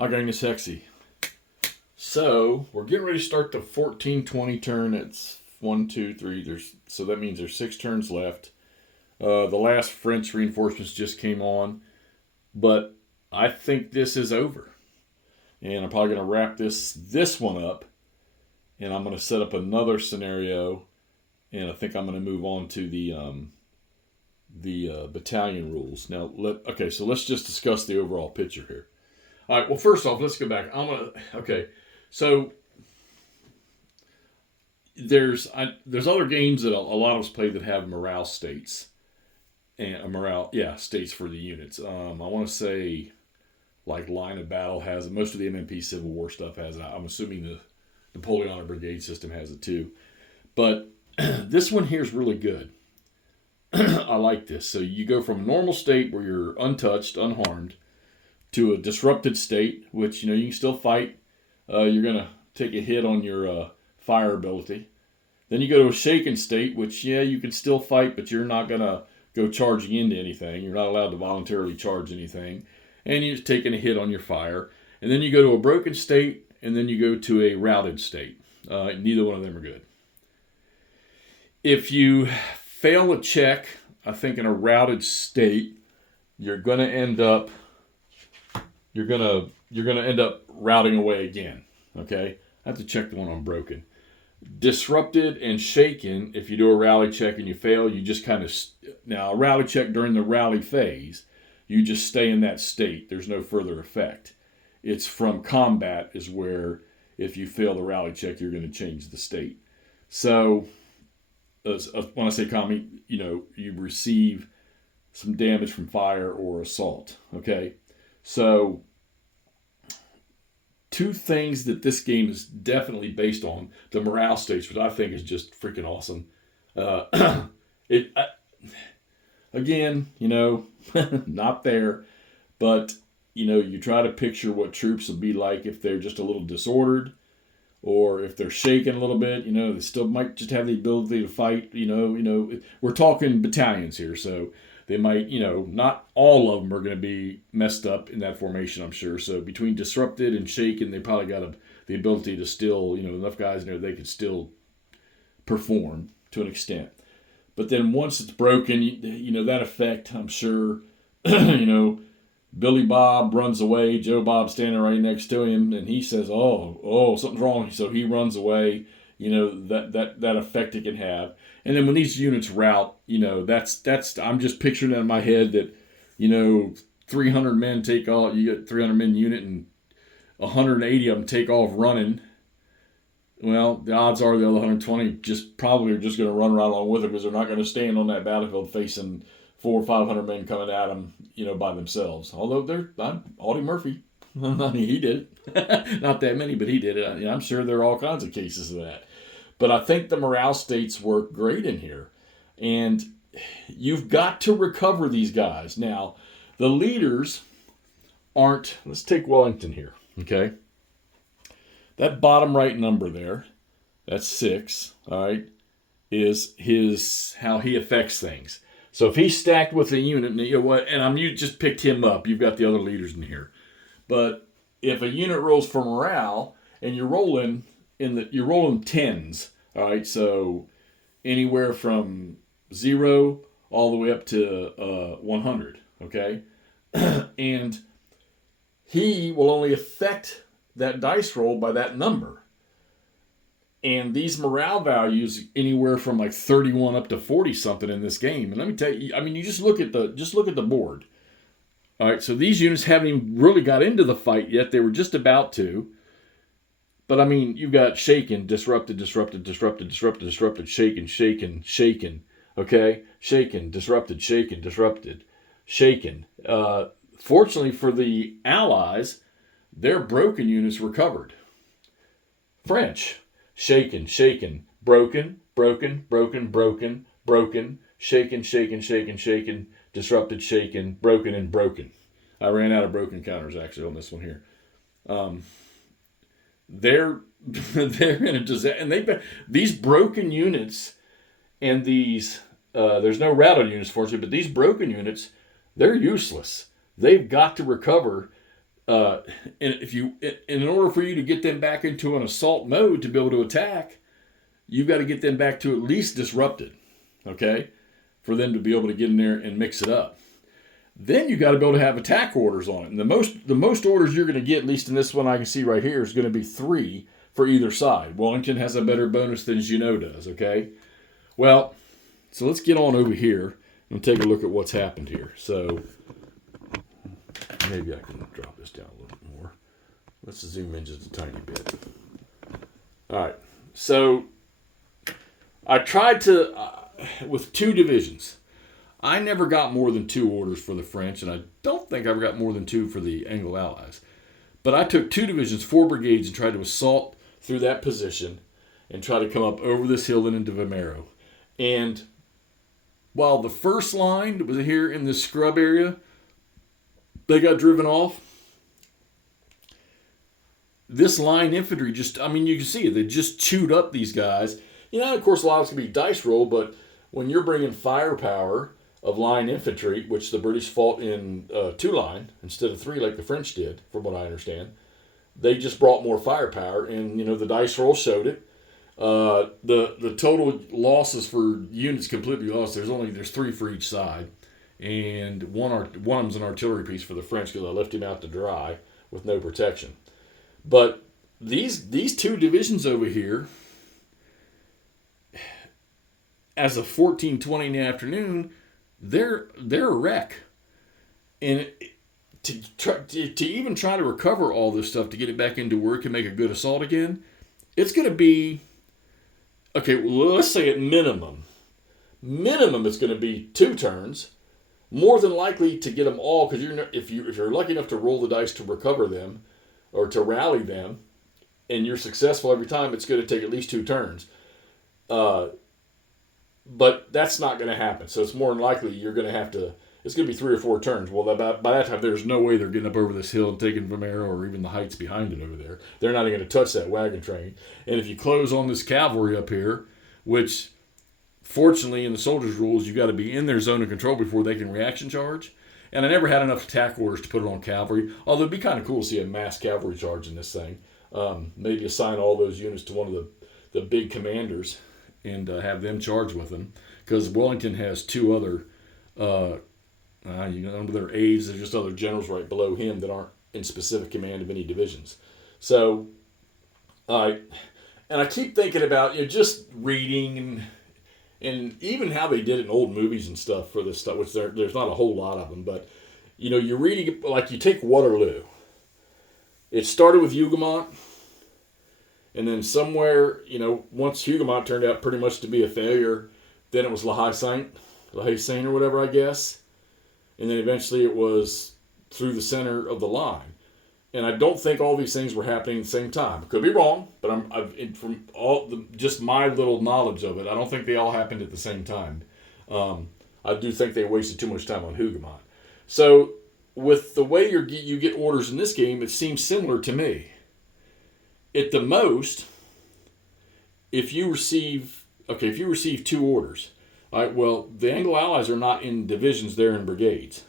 Hi, gang, it's Hexy. So we're getting ready to start the 14-20 turn. It's one, two, three. So that means there's 6 turns left. The last French reinforcements just came on, but I think this is over, and I'm probably going to wrap this one up, and I'm going to set up another scenario, and I think I'm going to move on to the battalion rules. Now, so let's just discuss the overall picture here. All right. Well, first off, let's go back. Okay. So there's other games that a lot of us play that have morale states and states for the units. I want to say like Line of Battle has it. Most of the MMP Civil War stuff has it. I'm assuming the Napoleonic Brigade system has it too. But this one here is really good. I like this. So you go from a normal state where you're untouched, unharmed, to a disrupted state, which you can still fight. You're gonna take a hit on your fire ability. Then you go to a shaken state, which you can still fight, but you're not gonna go charging into anything. You're not allowed to voluntarily charge anything, and you're taking a hit on your fire. And then you go to a broken state, and then you go to a routed state. Neither one of them are good. If you fail a check, I think in a routed state, you're gonna end up routing away again. Okay, I have to check the one on broken. Disrupted and shaken. If you do a rally check and you fail, you just kind of now a rally check during the rally phase, you just stay in that state. There's no further effect. It's from combat is where if you fail the rally check, you're going to change the state. So when I say combat, you receive some damage from fire or assault. Okay, so two things that this game is definitely based on: the morale states, which I think is just freaking awesome. Again, not there, but you try to picture what troops would be like if they're just a little disordered, or if they're shaken a little bit. They still might just have the ability to fight. We're talking battalions here, so they might, not all of them are going to be messed up in that formation, I'm sure. So between disrupted and shaken, they probably got the ability to still, enough guys in there they could still perform to an extent. But then once it's broken, that effect, I'm sure, Billy Bob runs away. Joe Bob's standing right next to him, and he says, "Oh, something's wrong." So he runs away. That effect it can have. And then when these units rout, that's I'm just picturing in my head that 300 men take off. You get 300 men unit, and 180 of them take off running. Well, the odds are the other 120 probably are just going to run right along with it, because they're not going to stand on that battlefield facing 400 or 500 men coming at them, by themselves. Although Audie Murphy, I mean, he did it. Not that many, but he did it. I'm sure there are all kinds of cases of that. But I think the morale states work great in here. And you've got to recover these guys. Now, the leaders aren't... Let's take Wellington here, okay? That bottom right number there, that's 6, all right, is how he affects things. So if he's stacked with a unit, and you just picked him up, you've got the other leaders in here. But if a unit rolls for morale, and you're rolling 10s, all right, so anywhere from 0 all the way up to 100, okay, and he will only affect that dice roll by that number. And these morale values anywhere from like 31 up to 40 something in this game. And let me tell you, you just look at the board. All right, so these units haven't even really got into the fight yet. They were just about to. But you've got shaken, disrupted, disrupted, disrupted, disrupted, disrupted, shaken, shaken, shaken. Okay, shaken, disrupted, shaken, disrupted, shaken. Fortunately for the Allies, their broken units recovered. French. Shaken, shaken, broken, broken, broken, broken, broken, shaken, shaken, shaken, shaken, disrupted, shaken, broken, and broken. I ran out of broken counters actually on this one here. They're in a disaster, and these broken units and these there's no routed units fortunately, but these broken units, they're useless. They've got to recover Uh, and if you, in order for you to get them back into an assault mode to be able to attack, you've got to get them back to at least disrupted, okay, for them to be able to get in there and mix it up. Then you got to be able to have attack orders on it. And the most orders you're going to get, at least in this one I can see right here, is going to be 3 for either side. Wellington has a better bonus than Junot does, okay? Well, so let's get on over here and take a look at what's happened here. So maybe I can drop this down a little bit more. Let's zoom in just a tiny bit. All right. So I tried to, with 2 divisions. I never got more than 2 orders for the French, and I don't think I ever got more than 2 for the Anglo-Allies. But I took 2 divisions, 4 brigades, and tried to assault through that position and try to come up over this hill and into Vimeiro. And while the first line was here in this scrub area, they got driven off. This line infantry just, I mean, you can see it. They just chewed up these guys. You know, of course, a lot of it's going to be dice roll, but when you're bringing firepower of line infantry, which the British fought in 2-line instead of 3 like the French did, from what I understand, they just brought more firepower, and, you know, the dice roll showed it. The total losses for units completely lost. There's 3 for each side, and one of them's an artillery piece for the French because I left him out to dry with no protection. But these 2 divisions over here, as of 14:20 in the afternoon, they're a wreck, and to even try to recover all this stuff to get it back into where it can make a good assault again, it's going to be, okay, well, let's say at minimum it's going to be 2 turns, more than likely to get them all, because if you're lucky enough to roll the dice to recover them or to rally them, and you're successful every time, it's going to take at least 2 turns. But that's not going to happen. So it's more than likely you're going to have to, it's going to be 3 or 4 turns. Well, by that time, there's no way they're getting up over this hill and taking Vimeiro or even the heights behind it over there. They're not even going to touch that wagon train. And if you close on this cavalry up here, which fortunately in the soldiers' rules, you got to be in their zone of control before they can reaction charge. And I never had enough attack orders to put it on cavalry, although it'd be kind of cool to see a mass cavalry charge in this thing. Maybe assign all those units to one of the big commanders and have them charge with them, because Wellington has 2 other, under their aides, there's just other generals right below him that aren't in specific command of any divisions. So, and I keep thinking about, just reading and even how they did it in old movies and stuff for this stuff, which there's not a whole lot of them, but you're reading, like you take Waterloo. It started with Hougoumont. And then somewhere, once Hougoumont turned out pretty much to be a failure, then it was La Haye Saint or whatever, I guess. And then eventually it was through the center of the line. And I don't think all these things were happening at the same time. Could be wrong, but from just my little knowledge of it, I don't think they all happened at the same time. I do think they wasted too much time on Hougoumont. So with the way you get orders in this game, it seems similar to me. At the most, if you receive 2 orders, all right, well, the Anglo-Allies are not in divisions, they're in brigades.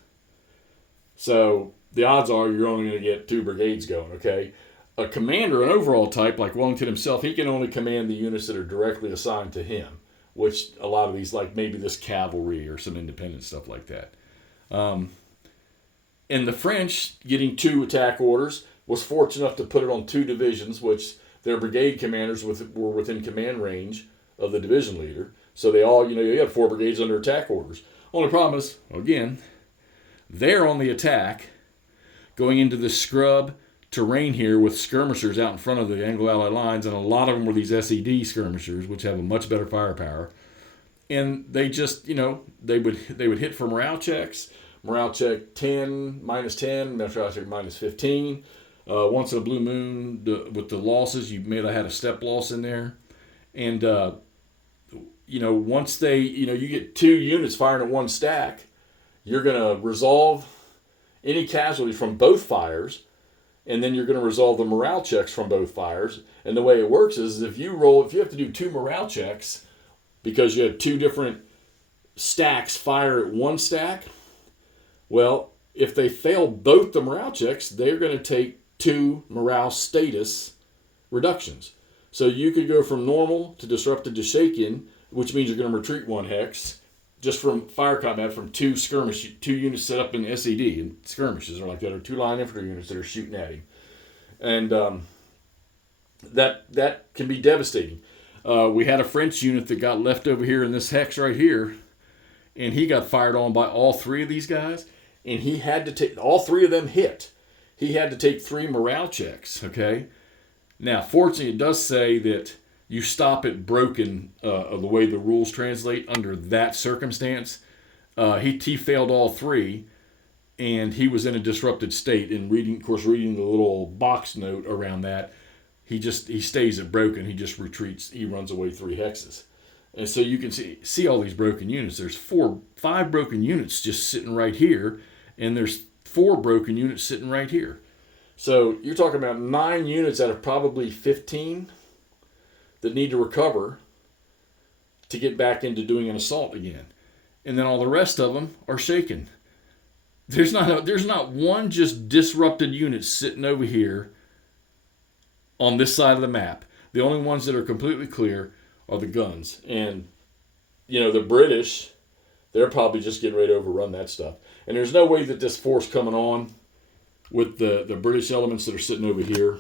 So the odds are you're only going to get 2 brigades going, okay? A commander, an overall type, like Wellington himself, he can only command the units that are directly assigned to him, which a lot of these, like maybe this cavalry or some independent stuff like that. And the French, getting 2 attack orders, was fortunate enough to put it on 2 divisions, which their brigade commanders were within command range of the division leader. So they all, you had 4 brigades under attack orders. Only problem is, again, they're on the attack, going into the scrub terrain here with skirmishers out in front of the Anglo-Allied lines, and a lot of them were these SED skirmishers, which have a much better firepower. And they just, they would hit for morale checks. Morale check 10, minus 10, morale check minus 15. Once in a blue moon, with the losses, you may have had a step loss in there. And, once they, you get 2 units firing at 1 stack, you're going to resolve any casualties from both fires, and then you're going to resolve the morale checks from both fires. And the way it works is if you have to do 2 morale checks because you have 2 different stacks fire at 1 stack, well, If they fail both the morale checks, they're going to take 2 morale status reductions. So you could go from normal to disrupted to shaken, which means you're going to retreat 1 hex, just from fire combat from 2 units set up in SED, and skirmishes are like that, or 2 line infantry units that are shooting at him. And that can be devastating. We had a French unit that got left over here in this hex right here, and he got fired on by all 3 of these guys, and he had to take, all 3 of them hit. He had to take 3 morale checks, okay? Now, fortunately, it does say that you stop at broken, the way the rules translate under that circumstance. He failed all 3, and he was in a disrupted state. And reading the little box note around that, he stays at broken. He just retreats. He runs away 3 hexes. And so you can see all these broken units. There's 5 broken units just sitting right here, and there's 4 broken units sitting right here. So you're talking about 9 units out of probably 15 that need to recover to get back into doing an assault again. And then all the rest of them are shaken. There's not one just disrupted unit sitting over here on this side of the map. The only ones that are completely clear are the guns. And, the British, they're probably just getting ready to overrun that stuff. And there's no way that this force coming on with the British elements that are sitting over here,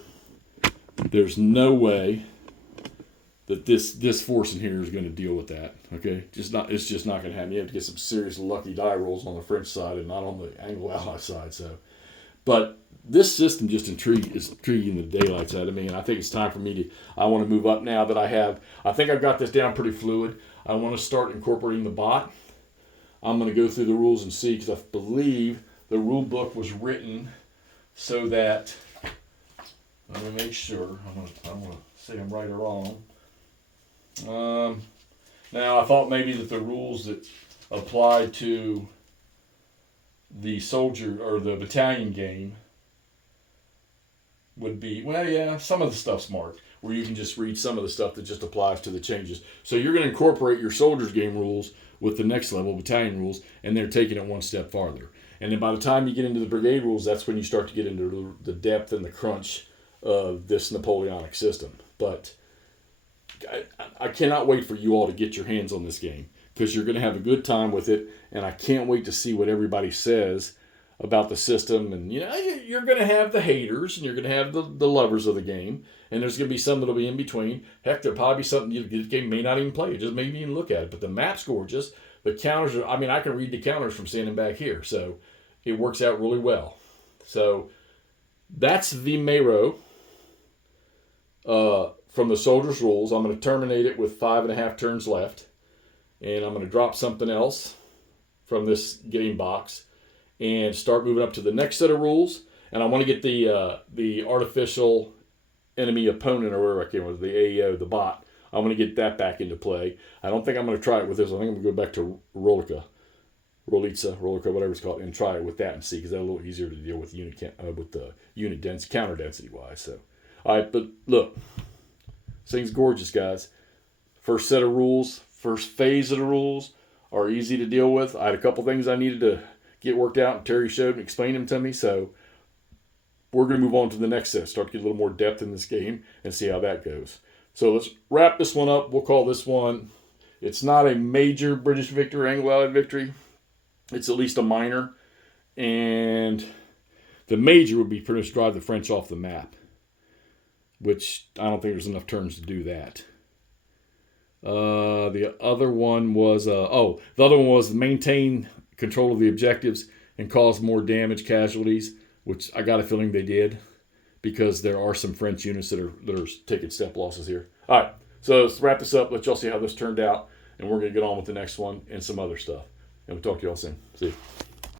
there's no way that this force in here is going to deal with that. Okay, it's just not going to happen. You have to get some serious lucky die rolls on the French side and not on the Anglo-Ally side. So, but this system just is intriguing the daylights out of me, and I think it's time for me I want to move up now that I think I've got this down pretty fluid. I want to start incorporating the bot. I'm going to go through the rules and see, because I believe the rule book was written so that, let me make sure, I'm going to say I'm right or wrong. Now, I thought maybe that the rules that applied to the soldier or the battalion game would be, well, yeah, some of the stuff's marked, where you can just read some of the stuff that just applies to the changes. So you're going to incorporate your soldiers game rules with the next level battalion rules, and they're taking it one step farther. And then by the time you get into the brigade rules, that's when you start to get into the depth and the crunch of this Napoleonic system. But I cannot wait for you all to get your hands on this game, because you're going to have a good time with it, and I can't wait to see what everybody says about the system. And you're going to have the haters, and you're going to have the lovers of the game, and there's going to be some that'll be in between. Heck, there'll probably be something the game may not even play. It just maybe even look at it. But the map's gorgeous. The counters are, I can read the counters from standing back here, so it works out really well. So that's Vimeiro. From the soldiers' rules. I'm going to terminate it with 5.5 turns left, and I'm going to drop something else from this game box and start moving up to the next set of rules. And I want to get the artificial enemy opponent, or whatever I came with, the AEO, the bot. I want to get that back into play. I don't think I'm going to try it with this. I think I'm going to go back to Rollica, whatever it's called, and try it with that and see, because that's a little easier to deal with the unit density, counter density wise. So, all right, but look. This thing's gorgeous, guys. First set of rules, first phase of the rules are easy to deal with. I had a couple things I needed to get worked out, and Terry showed and explained them to me. So we're going to move on to the next set, start to get a little more depth in this game, and see how that goes. So let's wrap this one up. We'll call this one, it's not a major British victory, Anglo-Allied victory. It's at least a minor. And the major would be pretty much drive the French off the map, which I don't think there's enough turns to do that. The other one was maintain control of the objectives and cause more damage, casualties, which I got a feeling they did, because there are some French units that are taking step losses here. All right, so let's wrap this up. Let y'all see how this turned out, and we're going to get on with the next one and some other stuff. And we'll talk to y'all soon. See you.